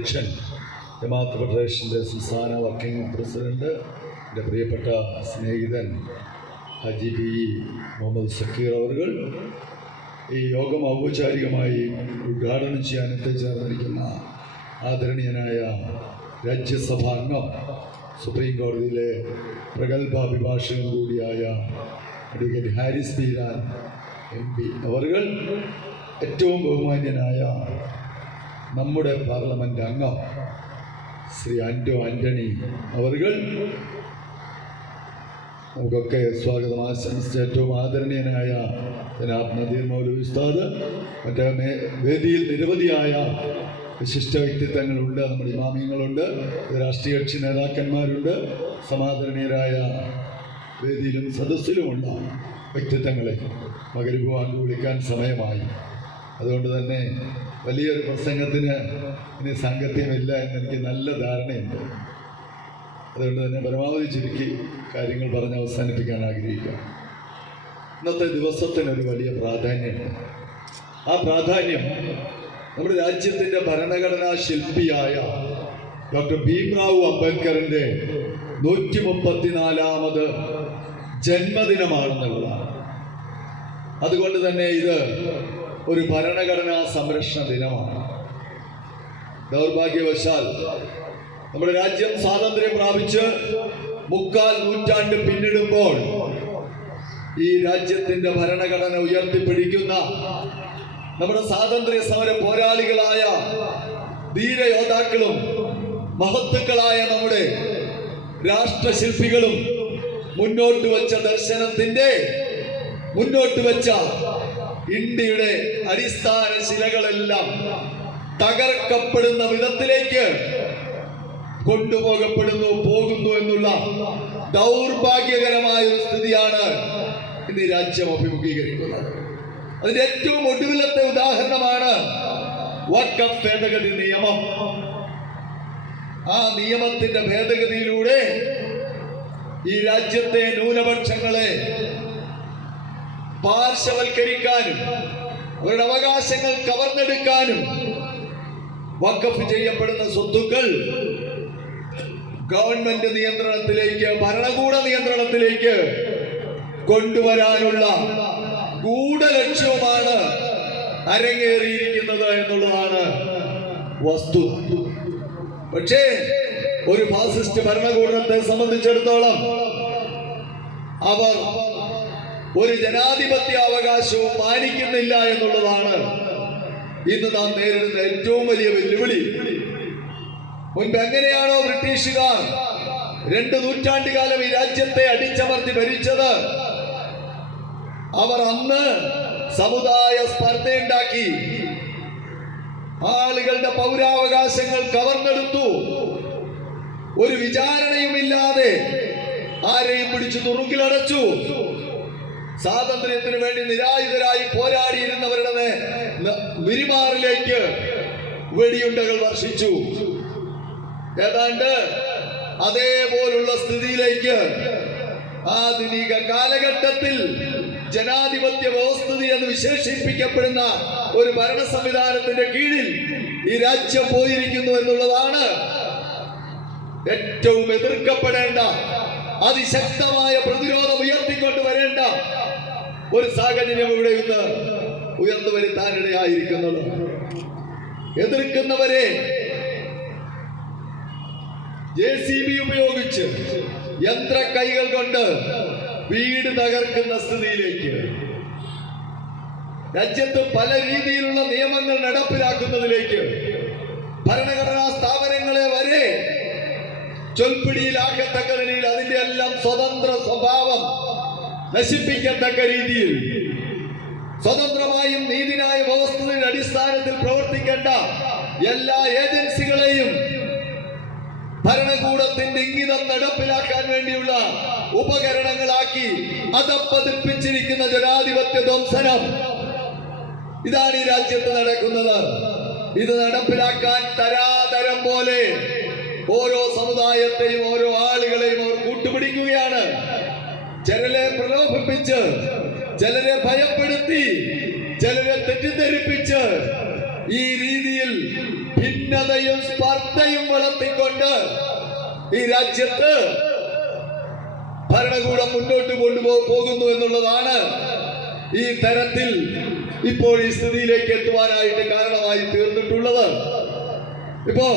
അധ്യക്ഷൻ ജമാഅത്ത് ഫെഡറേഷന്റെ സംസ്ഥാന വർക്കിംഗ് പ്രസിഡന്റ് എന്റെ പ്രിയപ്പെട്ട സ്നേഹിതൻ ഹജി ബി മുഹമ്മദ് സക്കീർ അവർകൾ ഈ യോഗം ഔപചാരികമായി ഉദ്ഘാടനം ചെയ്യാൻ എത്തിച്ചേർന്നിരിക്കുന്ന ആദരണീയനായ രാജ്യസഭാംഗം സുപ്രീം കോടതിയിലെ പ്രഗത്ഭ അഭിഭാഷകൻ കൂടിയായ advocate Haris Beeran M P അവർ ഏറ്റവും ബഹുമാന്യനായ നമ്മുടെ പാർലമെന്റ് അംഗം ശ്രീ ആന്റോ ആന്റണി അവർകൾ നമുക്കൊക്കെ സ്വാഗതം. ആശംസിച്ച ഏറ്റവും ആദരണീയനായ നദീർ മൗലവി ഉസ്താദ്. മറ്റേ വേദിയിൽ നിരവധിയായ വിശിഷ്ട വ്യക്തിത്വങ്ങളുണ്ട്. നമ്മുടെ ഇമാമിയങ്ങളുണ്ട്. രാഷ്ട്രീയ കക്ഷി നേതാക്കന്മാരുണ്ട്. സമാദരണീയരായ വേദിയിലും സദസ്സിലുമുള്ള വ്യക്തിത്വങ്ങളെ മകരുഭ വിളിക്കാൻ സമയമായി. അതുകൊണ്ട് തന്നെ വലിയൊരു പ്രസംഗത്തിന് ഇനി സാങ്കത്യമില്ല എന്നെനിക്ക് നല്ല ധാരണയുണ്ട്. അതുകൊണ്ട് തന്നെ പരമാവധി ചുരുക്കി കാര്യങ്ങൾ പറഞ്ഞ് അവസാനിപ്പിക്കാൻ ആഗ്രഹിക്കുക ഇന്നത്തെ ദിവസത്തിനൊരു വലിയ പ്രാധാന്യമുണ്ട്. ആ പ്രാധാന്യം നമ്മുടെ രാജ്യത്തിന്റെ ഭരണഘടനാ ശില്പിയായ ഡോക്ടർ ഭീംറാവു അംബേദ്കറിന്റെ നൂറ്റി മുപ്പത്തിനാലാമത് ജന്മദിനമാണെന്നുള്ളതാണ്. അതുകൊണ്ട് തന്നെ ഇത് ഒരു ഭരണഘടനാ സംരക്ഷണ ദിനമാണ്. ദൗർഭാഗ്യവശാൽ നമ്മുടെ രാജ്യം സ്വാതന്ത്ര്യം പ്രാപിച്ച് മുക്കാൽ നൂറ്റാണ്ട് പിന്നിടുമ്പോൾ ഈ രാജ്യത്തിന്റെ ഭരണഘടന ഉയർത്തിപ്പിടിക്കുന്ന നമ്മുടെ സ്വാതന്ത്ര്യ സമര പോരാളികളായ ധീരയോദ്ധാക്കളും മഹത്തുക്കളായ നമ്മുടെ രാഷ്ട്രശില്പികളും മുന്നോട്ട് വെച്ച ദർശനത്തിന്റെ മുന്നോട്ട് വെച്ച ഇന്ത്യയുടെ അടിസ്ഥാന ശിലകളെല്ലാം തകർക്കപ്പെടുന്ന വിധത്തിലേക്ക് കൊണ്ടുപോകപ്പെടുന്നു പോകുന്നു എന്നുള്ള ദൗർഭാഗ്യകരമായ ഒരു സ്ഥിതിയാണ് ഇന്ന് രാജ്യം അഭിമുഖീകരിക്കുന്നത്. അതിന്റെ ഏറ്റവും ഒടുവിലത്തെ ഉദാഹരണമാണ് വക്കഫ് ഭേദഗതി നിയമം. ആ നിയമത്തിന്റെ ഭേദഗതിയിലൂടെ ഈ രാജ്യത്തെ ന്യൂനപക്ഷങ്ങളെ പാർശ്വവൽക്കരിക്കാനും അവരുടെ അവകാശങ്ങൾ കവർന്നെടുക്കാനും വക്കഫ് ചെയ്യപ്പെടുന്ന സ്വത്തുക്കൾ ഗവൺമെന്റ് നിയന്ത്രണത്തിലേക്ക് ഭരണകൂട നിയന്ത്രണത്തിലേക്ക് കൊണ്ടുവരാനുള്ള ഗൂഢലക്ഷ്യവുമാണ് അരങ്ങേറിയിരിക്കുന്നത് എന്നുള്ളതാണ് വസ്തു. പക്ഷേ ഒരു ഫാസിസ്റ്റ് ഭരണകൂടത്തെ സംബന്ധിച്ചിടത്തോളം അവർ ഒരു ജനാധിപത്യ അവകാശവും മാനിക്കുന്നില്ല എന്നുള്ളതാണ് ഇന്ന് നാം നേരിടുന്ന ഏറ്റവും വലിയ വെല്ലുവിളി. മുൻപ് എങ്ങനെയാണോ ബ്രിട്ടീഷുകാർ രണ്ട് നൂറ്റാണ്ടുകാലം ഈ രാജ്യത്തെ അടിച്ചമർത്തി ഭരിച്ചത് അവർ അന്ന് സമുദായ സ്പർദ്ധയുണ്ടാക്കി. ആളുകളുടെ പൗരാവകാശങ്ങൾ കവർന്നെടുത്തു. ഒരു വിചാരണയുമില്ലാതെ ആരെയും പിടിച്ചു തുറുക്കിലടച്ചു സ്വാതന്ത്ര്യത്തിന് വേണ്ടി നിരായുധരായി പോരാടിയിരുന്നവരുടെ മിരിമാറിലേക്ക് വെടിയുണ്ടകൾ വർഷിച്ചു. ഏതാണ്ട് അതേപോലുള്ള സ്ഥിതിയിലേക്ക് ആധുനിക കാലഘട്ടത്തിൽ ജനാധിപത്യ വ്യവസ്ഥിതി എന്ന് വിശേഷിപ്പിക്കപ്പെടുന്ന ഒരു ഭരണ സംവിധാനത്തിന്റെ കീഴിൽ ഈ രാജ്യം പോയിരിക്കുന്നു എന്നുള്ളതാണ് ഏറ്റവും എതിർക്കപ്പെടേണ്ട അതിശക്തമായ പ്രതിരോധം ഉയർത്തിക്കൊണ്ട് വരേണ്ട ഒരു സാഹചര്യം ഇവിടെ ഇന്ന് ഉയർന്നു വരുത്താനിടയായിരിക്കുന്നത് എതിർക്കുന്നവരെ ജെ സി ബി ഉപയോഗിച്ച് യന്ത്ര കൈകൾ കൊണ്ട് വീട് തകർക്കുന്ന സ്ഥിതിയിലേക്ക്. രാജ്യത്ത് പല രീതിയിലുള്ള നിയമങ്ങൾ നടപ്പിലാക്കുന്നതിലേക്ക് ഭരണഘടനാ സ്ഥാപനങ്ങളെ വരെ ചൊൽപ്പിടിയിലാക്കത്തക്ക നിലയിൽ അതിന്റെ എല്ലാം സ്വതന്ത്ര സ്വഭാവം നശിപ്പിക്കത്തക്ക രീതിയിൽ സ്വതന്ത്രമായും നീതിനായ വ്യവസ്ഥയുടെ അടിസ്ഥാനത്തിൽ പ്രവർത്തിക്കേണ്ട എല്ലാ ഏജൻസികളെയും ഭരണകൂടത്തിന്റെ ഇംഗിതം നടപ്പിലാക്കാൻ വേണ്ടിയുള്ള ഉപകരണങ്ങളാക്കി അതപ്പതിപ്പിച്ചിരിക്കുന്ന ജനാധിപത്യ ധ്വംസനം. ഇതാണ് ഈ രാജ്യത്ത് നടക്കുന്നത്. ഇത് നടപ്പിലാക്കാൻ തരാതരം പോലെ ഓരോ സമുദായത്തെയും ഓരോ ആളുകളെയും അവർ കൂട്ടുപിടിക്കുകയാണ്. ചിലരെ പ്രലോഭിപ്പിച്ച് ചിലരെ ഭയപ്പെടുത്തി ചിലരെ തെറ്റിദ്ധരിപ്പിച്ച് ഈ രീതിയിൽ ഭിന്നതയും സ്പർദ്ധയും വളർത്തിക്കൊണ്ട് ഈ രാജ്യത്ത് ഭരണകൂടം മുന്നോട്ട് കൊണ്ടുപോ പോകുന്നു എന്നുള്ളതാണ് ഈ തരത്തിൽ ഇപ്പോൾ ഈ സ്ഥിതിയിലേക്ക് എത്തുവാനായിട്ട് കാരണമായി തീർന്നിട്ടുള്ളത്. ഇപ്പോ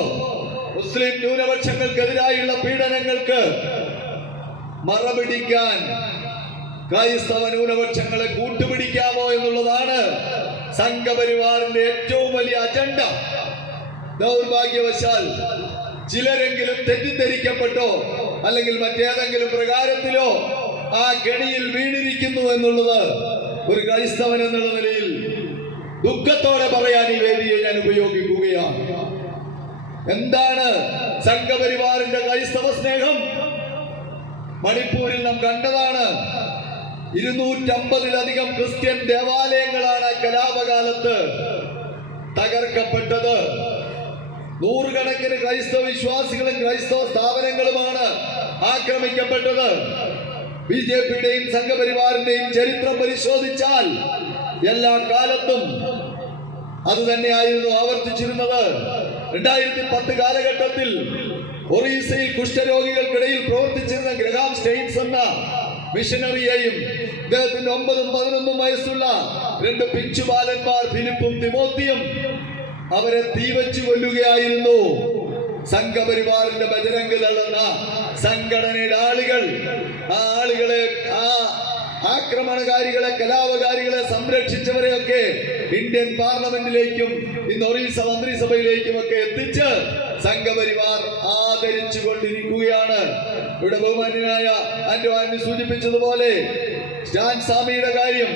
മുസ്ലിം ന്യൂനപക്ഷങ്ങൾക്കെതിരായുള്ള പീഡനങ്ങൾക്ക് മറപിടിക്കാൻ ക്രൈസ്തവ ന്യൂനപക്ഷങ്ങളെ കൂട്ടുപിടിക്കാമോ എന്നുള്ളതാണ് സംഘപരിവാറിന്റെ ഏറ്റവും വലിയ അജണ്ട. ദൗർഭാഗ്യവശാൽ ചിലരെങ്കിലും തെറ്റിദ്ധരിക്കപ്പെട്ടോ അല്ലെങ്കിൽ മറ്റേതെങ്കിലും പ്രകാരത്തിലോ ആ കെണിയിൽ വീണിരിക്കുന്നു എന്നുള്ളത് ഒരു ക്രൈസ്തവൻ എന്നുള്ള നിലയിൽ ദുഃഖത്തോടെ പറയാൻ ഈ വേദിയെ ഞാൻ ഉപയോഗിക്കുകയാണ്. എന്താണ് സംഘപരിവാറിന്റെ ക്രൈസ്തവ സ്നേഹം? മണിപ്പൂരിൽ നാം കണ്ടതാണ്. ഇരുന്നൂറ്റമ്പതിലധികം ക്രിസ്ത്യൻ ദേവാലയങ്ങളാണ് കലാപകാലത്ത് തകർക്കപ്പെട്ടത്. നൂറുകണക്കിന് ക്രൈസ്തവ വിശ്വാസികളും ക്രൈസ്തവ സ്ഥാപനങ്ങളുമാണ് ആക്രമിക്കപ്പെട്ടത്. ബി ജെ പിയുടെയും സംഘപരിവാറിന്റെയും ചരിത്രം പരിശോധിച്ചാൽ എല്ലാ കാലത്തും അത് തന്നെയായിരുന്നു ആവർത്തിച്ചിരുന്നത്. രണ്ടായിരത്തി പത്ത് കാലഘട്ടത്തിൽ ഒറീസയിൽ കുഷ്ഠരോഗികൾക്കിടയിൽ പ്രവർത്തിച്ചിരുന്ന ഗ്രഹാം സ്റ്റെയിൻസ് എന്ന മിഷനറിയെയും ഇദ്ദേഹത്തിന്റെ ഒമ്പതും പതിനൊന്നും വയസ്സുള്ള രണ്ട് പിഞ്ചു ബാലന്മാർ ഫിലിപ്പും തിമോത്തിയും അവരെ തീവച്ചു കൊല്ലുകയായിരുന്നു. സംഘപരിവാറിന്റെ ബജരംഗ് തള്ളുന്ന സംഘടനയുടെ ആളുകൾ ആ ആളുകളെ ആ ആക്രമണകാരികളെ കലാപകാരികളെ സംരക്ഷിച്ചവരെയൊക്കെ ഇന്ത്യൻ പാർലമെന്റിലേക്കും ഇന്ന് ഒറീസ മന്ത്രിസഭയിലേക്കും ഒക്കെ എത്തിച്ച് സംഘപരിവാർ ആദരിച്ചു കൊണ്ടിരിക്കുകയാണ് ഇവിടെ ബഹുമാന്യനായ ആന്റോ സൂചിപ്പിച്ചതുപോലെ സ്റ്റാൻ സ്വാമിയുടെ കാര്യം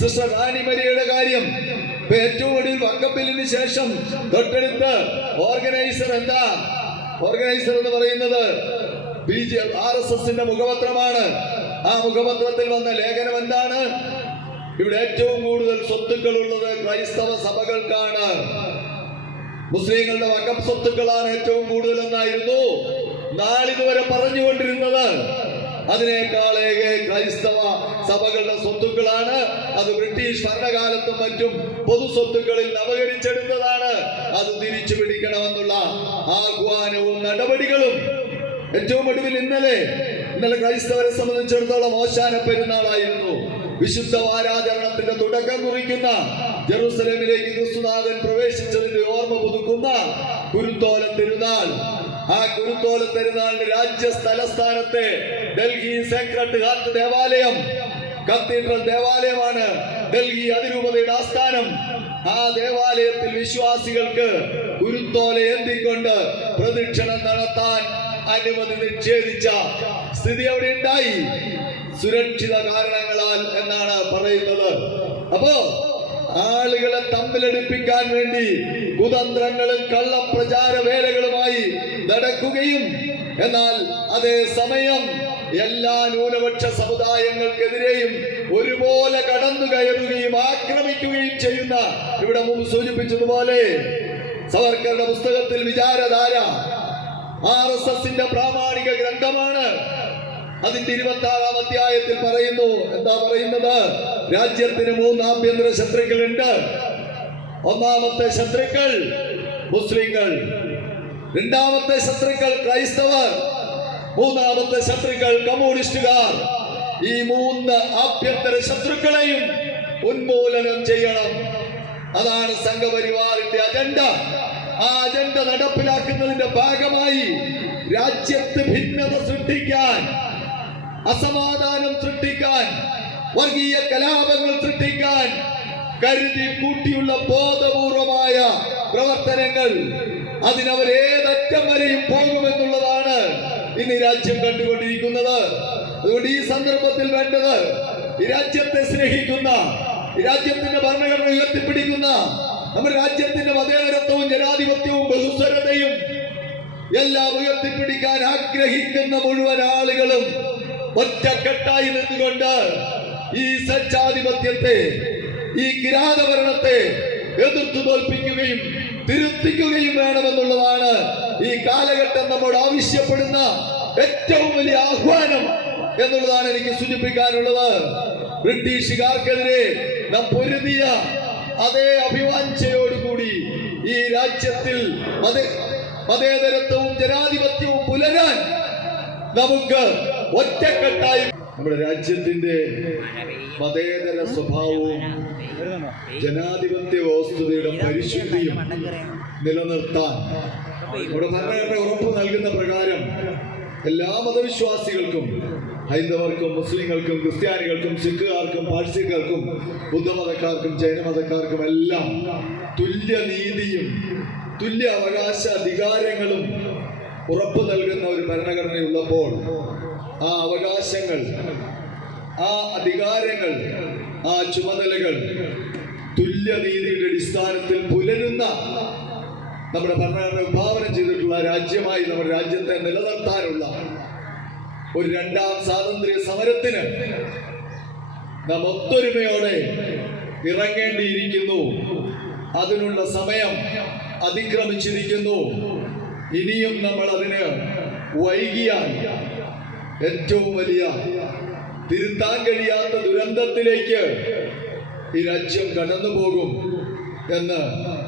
സിസ്റ്റർ റാണി മരിയയുടെ കാര്യം ഏറ്റവും ഒടുവിൽ വക്കപ്പിലിന് ശേഷം തൊട്ടടുത്ത് ഓർഗനൈസർ എന്താ? ഓർഗനൈസർ എന്ന് പറയുന്നത് ബി ജെ ആർ എസ് എസിന്റെ മുഖപത്രമാണ്. ആ മുഖപത്രത്തിൽ വന്ന ലേഖനം എന്താണ്? ഇവിടെ ഏറ്റവും കൂടുതൽ സ്വത്തുക്കൾ ഉള്ളത് ക്രൈസ്തവ സഭകൾക്കാണ്. മുസ്ലിങ്ങളുടെ വകം സ്വത്തുക്കളാണ് ഏറ്റവും കൂടുതൽ എന്നായിരുന്നു നാളിതുവരെ പറഞ്ഞുകൊണ്ടിരുന്നത് അതിനേക്കാളേറെ ക്രൈസ്തവ സഭകളുടെ സ്വത്തുക്കളാണ്. അത് ബ്രിട്ടീഷ് ഭരണകാലത്തും മറ്റും പൊതു സ്വത്തുക്കളിൽ നവകരിച്ചെടുത്തതാണ്. അത് തിരിച്ചു പിടിക്കണമെന്നുള്ള ആഹ്വാനവും നടപടികളും ഏറ്റവും ഒടുവിൽ ഇന്നലെ ഇന്നലെ ക്രൈസ്തവരെ സംബന്ധിച്ചിടത്തോളം ഓശാന പെരുന്നാളായിരുന്നു. വിശുദ്ധ ആരാധനത്തിന്റെ തുടക്കം കുറിക്കുന്ന ജെറുസലേമിലേക്ക് ക്രിസ്തുനാഥൻ പ്രവേശിച്ചതിന്റെ ഓർമ്മ പുതുക്കുന്ന കുരുത്തോല തിരുനാൾ. ആ കുരുത്തോല തിരുനാളിന്റെ രാജ്യ തലസ്ഥാനത്തെ ഡൽഹി സേക്രട്ട് ഹാർട്ട് ദേവാലയം. കത്തീഡ്രൽ ദേവാലയമാണ് ഡൽഹി അതിരൂപതയുടെ ആസ്ഥാനം. ആ ദേവാലയത്തിൽ വിശ്വാസികൾക്ക് കുരുത്തോല എന്തിക്കൊണ്ട് പ്രദക്ഷിണം നടത്താൻ അനുമതി നിഷേധിച്ച സ്ഥിതി അവിടെ ഉണ്ടായി. സുരക്ഷിത കാരണങ്ങളാൽ എന്നാണ് പറയുന്നത്. അപ്പോ ആളുകളെ തമ്മിലടിപ്പിക്കാൻ വേണ്ടി കുതന്ത്രങ്ങളും കള്ളപ്രചാര വേലകളുമായി നടക്കുകയും എന്നാൽ അതേ സമയം എല്ലാ ന്യൂനപക്ഷ സമുദായങ്ങൾക്കെതിരെയും ഒരുപോലെ കടന്നു കയറുകയും ആക്രമിക്കുകയും ചെയ്യുന്ന ഇവിടെ മുമ്പ് സൂചിപ്പിച്ചതുപോലെ സവർക്കറുടെ പുസ്തകത്തിൽ വിചാരധാര ആർ എസ് എസിന്റെ പ്രാമാണിക ഗ്രന്ഥമാണ് അതിന്റെ ഇരുപത്തി ആറാം അധ്യായത്തിൽ പറയുന്നു. എന്താ പറയുന്നത്? രാജ്യത്തിന് മൂന്ന് ആഭ്യന്തര ശത്രുക്കളുണ്ട്. ഒന്നാമത്തെ ശത്രുക്കൾ മുസ്ലിങ്ങൾ. രണ്ടാമത്തെ ശത്രുക്കൾ ക്രൈസ്തവർ. മൂന്നാമത്തെ ശത്രുക്കൾ കമ്മ്യൂണിസ്റ്റുകാർ. ഈ മൂന്ന് ആഭ്യന്തര ശത്രുക്കളെയും ഉന്മൂലനം ചെയ്യണം. അതാണ് സംഘപരിവാറിന്റെ അജണ്ട. ആ അജണ്ട നടപ്പിലാക്കുന്നതിന്റെ ഭാഗമായി രാജ്യത്ത് ഭിന്നത സൃഷ്ടിക്കാൻ അസമാധാനം സൃഷ്ടിക്കാൻ വർഗീയ കലാപങ്ങൾ സൃഷ്ടിക്കാൻ കരുതി കൂട്ടിയുള്ള ബോധപൂർവമായ പ്രവർത്തനങ്ങൾ അതിനവർ ഏതറ്റം വരെയും പോകുമെന്നുള്ളതാണ് ഇന്ന് രാജ്യം കണ്ടുകൊണ്ടിരിക്കുന്നത്. അതുകൊണ്ട് ഈ സന്ദർഭത്തിൽ വേണ്ടത് ഈ രാജ്യത്തെ സ്നേഹിക്കുന്ന രാജ്യത്തിന്റെ ഭരണഘടന ഉയർത്തിപ്പിടിക്കുന്ന നമ്മുടെ രാജ്യത്തിന്റെ മതേതരത്വവും ജനാധിപത്യവും ബഹുസ്വരതയും എല്ലാം ഉയർത്തിപ്പിടിക്കാൻ ആഗ്രഹിക്കുന്ന മുഴുവൻ ആളുകളും ഒറ്റക്കെട്ടായി നിന്നുകൊണ്ട് ഈ സജ്ജാധിപത്യത്തെ ഈ കിരാതഭരണത്തെ എതിർത്തു തോൽപ്പിക്കുകയും തിരുത്തിക്കുകയും വേണമെന്നുള്ളതാണ് ഈ കാലഘട്ടം നമ്മോട് ആവശ്യപ്പെടുന്ന ഏറ്റവും വലിയ ആഹ്വാനം എന്നുള്ളതാണ് എനിക്ക് സൂചിപ്പിക്കാനുള്ളത്. ബ്രിട്ടീഷുകാർക്കെതിരെ നാം പൊരുതിയ അതേ അഭിവാഞ്ചയോടുകൂടി ഈ രാജ്യത്തിൽ മത മതേതരത്വവും ജനാധിപത്യവും പുലരാൻ നമുക്ക് ഒറ്റക്കെട്ടായി നമ്മുടെ രാജ്യത്തിന്റെ മതേതര സ്വഭാവവും ജനാധിപത്യ വ്യവസ്ഥതയുടെ പരിശുദ്ധിയും നിലനിർത്താൻ നമ്മുടെ ഭരണഘടന ഉറപ്പ് നൽകുന്ന പ്രകാരം എല്ലാ മതവിശ്വാസികൾക്കും ഹൈന്ദവർക്കും മുസ്ലിങ്ങൾക്കും ക്രിസ്ത്യാനികൾക്കും സിഖുകാർക്കും പാഴ്സികൾക്കും ബുദ്ധമതക്കാർക്കും ജൈനമതക്കാർക്കും എല്ലാം തുല്യ നീതിയും തുല്യ അവകാശ അധികാരങ്ങളും ഉറപ്പു നൽകുന്ന ഒരു ഭരണഘടനയുള്ളപ്പോൾ ആ അവകാശങ്ങൾ ആ അധികാരങ്ങൾ ആ ചുമതലകൾ തുല്യനീതിയുടെ അടിസ്ഥാനത്തിൽ പുലരുന്ന നമ്മുടെ ഭരണഘടന വിഭാവനം ചെയ്തിട്ടുള്ള രാജ്യമായി നമ്മുടെ രാജ്യത്തെ നിലനിർത്താനുള്ള ഒരു രണ്ടാം സ്വാതന്ത്ര്യ സമരത്തിന് നാം ഒത്തൊരുമയോടെ ഇറങ്ങേണ്ടിയിരിക്കുന്നു. അതിനുള്ള സമയം അതിക്രമിച്ചിരിക്കുന്നു. ഇനിയും നമ്മൾ അതിന് വൈകിയാൽ ഏറ്റവും വലിയ തിരുത്താൻ കഴിയാത്ത ദുരന്തത്തിലേക്ക് ഈ രാജ്യം കടന്നു പോകും എന്ന്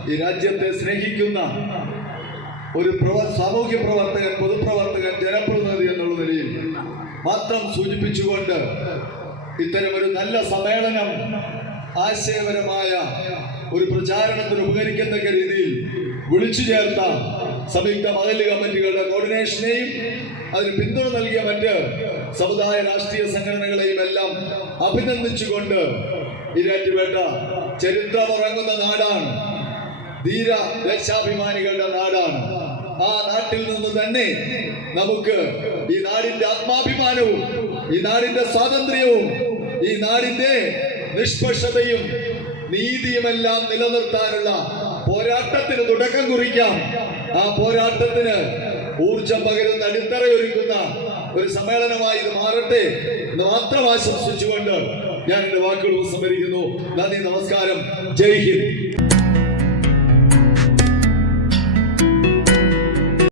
ഈ രാജ്യത്തെ സ്നേഹിക്കുന്ന ഒരു പ്രവ സാമൂഹ്യ പ്രവർത്തകൻ പൊതുപ്രവർത്തകൻ ജനപ്രതിനിധി എന്നുള്ള നിലയിൽ മാത്രം സൂചിപ്പിച്ചുകൊണ്ട് ഇത്തരമൊരു നല്ല സമ്മേളനം ആശയപരമായ ഒരു പ്രചാരണത്തിന് ഉപകരിക്കത്തക്ക രീതിയിൽ വിളിച്ചു ചേർത്ത സംയുക്ത മഹല്ല് കമ്മിറ്റികളുടെ കോർഡിനേഷനെയും അതിന് പിന്തുണ നൽകിയ മറ്റ് സമുദായ രാഷ്ട്രീയ സംഘടനകളെയും എല്ലാം അഭിനന്ദിച്ചുകൊണ്ട് ഇരാറ്റുപേട്ട ചരിത്രമുറങ്ങുന്ന നാടാണ്. ധീര ദേശാഭിമാനികളുടെ നാടാണ്. ആ നാട്ടിൽ നിന്ന് തന്നെ നമുക്ക് ഈ നാടിന്റെ ആത്മാഭിമാനവും ഈ നാടിന്റെ സ്വാതന്ത്ര്യവും ഈ നാടിന്റെ നിഷ്പക്ഷതയും നീതിയുമെല്ലാം നിലനിർത്താനുള്ള പോരാട്ടത്തിന് തുടക്കം കുറിക്കാം. ആ പോരാട്ടത്തിന് ഊർജം പകരുന്ന അടിത്തറയൊരുക്കുന്ന ഒരു സമ്മേളനമായി ഇത് മാറട്ടെ എന്ന് മാത്രം ആശംസിച്ചുകൊണ്ട് ഞാൻ എന്റെ വാക്കുകൾ ഉപസംഹരിക്കുന്നു. നന്ദി നമസ്കാരം. ജയ് ഹിന്ദ്.